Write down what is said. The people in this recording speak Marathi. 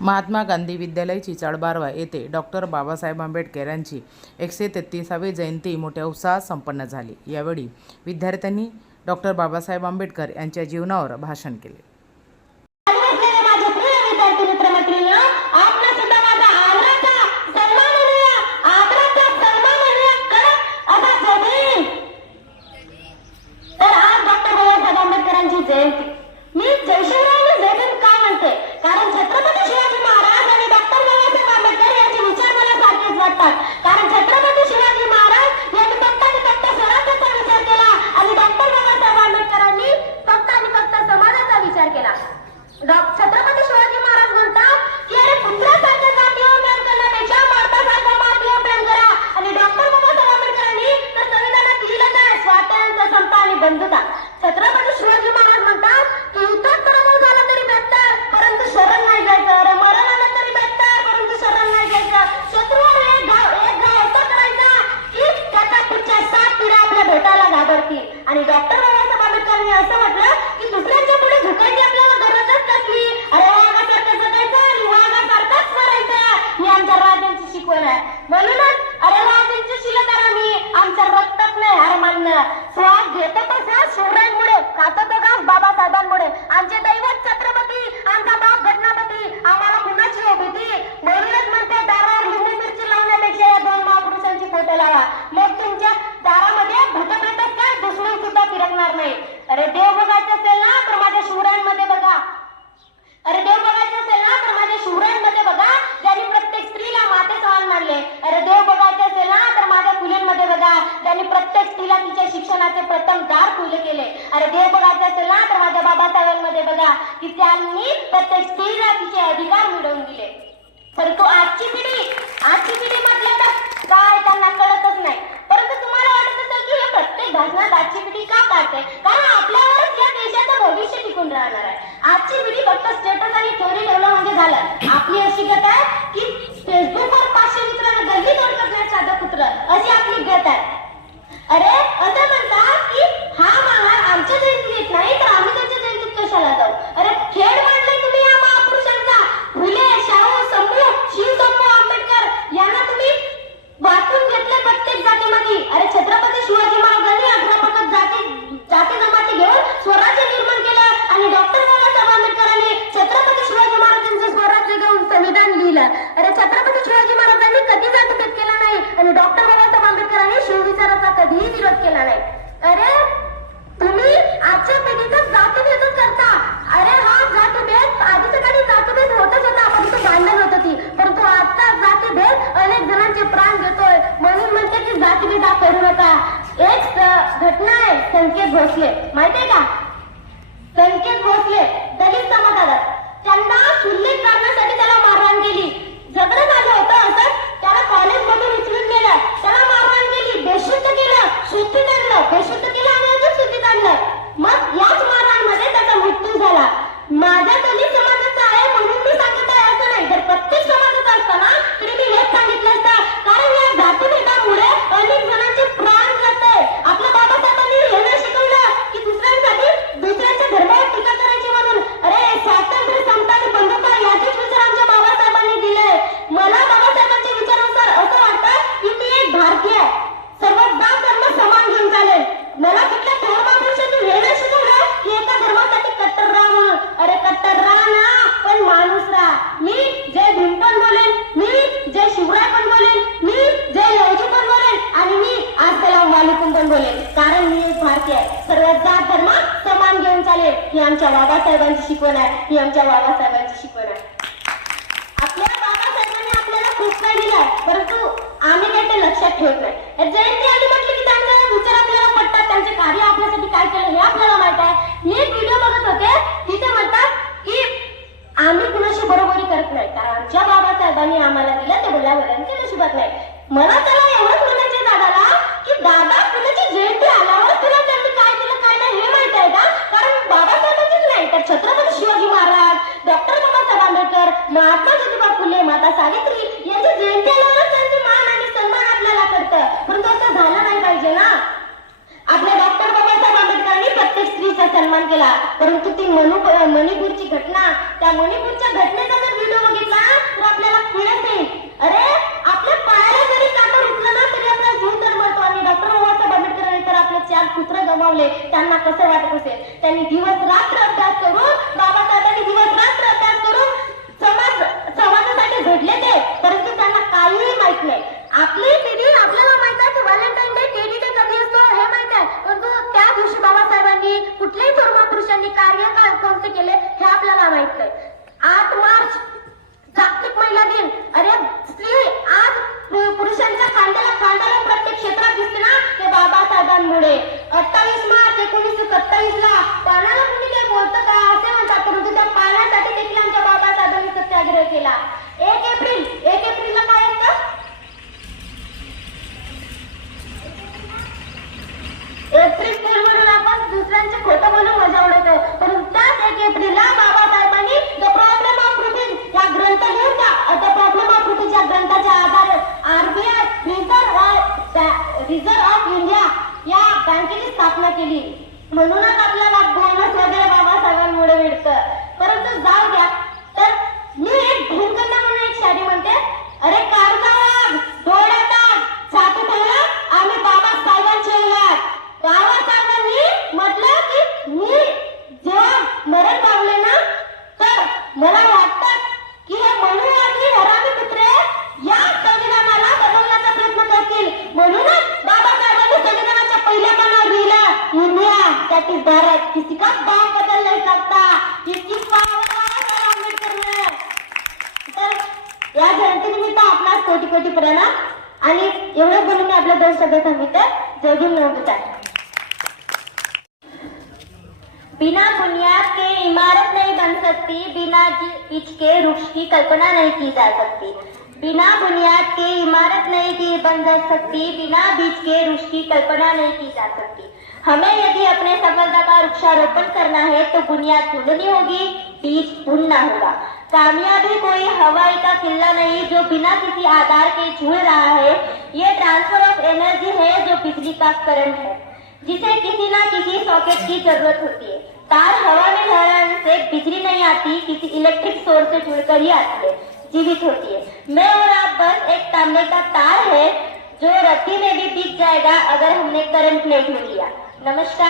महात्मा गांधी विद्यालय चिचाडबारवा येथे डॉक्टर बाबासाहेब आंबेडकर यांची एकशे तेहतीसावी जयंती मोठ्या उत्साहात संपन्न झाली. यावेळी विद्यार्थ्यांनी डॉक्टर बाबासाहेब आंबेडकर यांच्या जीवनावर भाषण केले. की त्यांनी प्रत्येक स्त्रीला तिचे अधिकार मिळवून दिले. परंतु आजची पिढी आजची पिढी म्हटलं तर काय त्यांना कळतच नाही. परंतु तुम्हाला वाटत असेल की हे प्रत्येक भाषणात आजची पिढी का काढते? कारण आपल्यावरच या देशाचं भविष्य टिकून राहणार आहे. आजची कधीही विरोध केला नाही. अरे तुम्ही आजच्या पिढीतच जातभेद करता. अरे हा जातभेद आधीच काही जातभेद होतच होता. आपण तो भांडण होत होती. परंतु आता जातभेद अनेक जणांचे प्राण घेतोय. म्हणून म्हणते की जातभेद करू नका. एक घटना आहे संकेत भोसले. माहितीये का? ही आमच्या बाबासाहेबांची शिकवण आहे ही आमच्या बाबासाहेबांची शिकवण आहे. आपल्या बाबासाहेबांनी आपल्याला खूप काय दिलाय परंतु आम्ही काय ते लक्षात ठेवत नाही. जयंती आली म्हटली की त्यांचा विचार आपल्याला पडतात त्यांचे कार्य आपल्यासाठी काय केलं हे आपल्याला माहीत आहे. मी एक व्हिडिओ बघत होते तिथे म्हणतात की आम्ही कुणाशी बरोबरी करत नाही कारण आमच्या बाबासाहेबांनी आम्हाला दिलं ते बोलावऱ्यांची नशिबात नाही. मला महात्मा ज्योतिबा फुले माता सावित्री यांच्या जयंतीला त्यांची मान आणि सन्मान आपल्याला करत म्हणून असं झालं नाही पाहिजे ना. आपल्या डॉक्टर बाबासाहेब आंबेडकरांनी प्रत्येक स्त्रीचा सन्मान केला. परंतु ती मनु मणिपूरची घटना त्या मणिपूरच्या घटनेचा जर व्हिडिओ बघितला तर आपल्याला कळत नाही. अरे आपल्या पायाला जरी काटा उठला ना तरी आपला जीव मरतो. आणि डॉक्टर बाबासाहेब आंबेडकरांनी तर आपले चार पुत्र गमावले. त्यांना कसं वाटत असेल? त्यांनी दिवस रात्र अभ्यास करून त्यांनी कार्य कोणते केले हे आपल्याला माहीत नाही आठ मार्च जागतिक महिला दिन. अरे स्त्री आज पुरुषांच्या खांद्याला खांद्याला प्रत्येक क्षेत्रात दिसते ना ते बाबासाहेबांमुळे. अठ्ठावीस मार्च एकोणीसशे सत्तावीस ला दॅट इज किसी का बाप बदल नहीं सकता इसकी तर या जयंतीनिमित्त आपला कोटी कोटी प्रणाम आणि एवढं बोलून मी आपल्या दोन शब्द सांगितलं जय भीम नमस्कार बिना बुनियाद के इमारत नहीं बन सकती बिना इच के वृक्ष की कल्पना नहीं की जा सकती। बिना बुनियाद के इमारत नहीं की बन जा सकती बिना बीज के वृक्ष की कल्पना नहीं की जा सकती। हमें यदि अपने सफलता वृक्षारोपण करना है तो बुनियाद ढूंढनी होगी, बीज ढूंढना होगा। कामयाबी कोई हवाई का किला नहीं जो बिना किसी आधार के झूल रहा है। ये ट्रांसफ़र ऑफ़ एनर्जी है जो बिजली का करंट है, जिसे किसी ना किसी सॉकेट की ज़रूरत होती है। तार हवा में लहराने से बिजली नहीं आती, किसी इलेक्ट्रिक सोर्स से जुड़कर ही आती है, जीवित होती है। मैं और आप बस एक तांबे का तार है, जो रत्ती में भी बिक जाएगा अगर हमने करंट नहीं लिया। नमस्कार।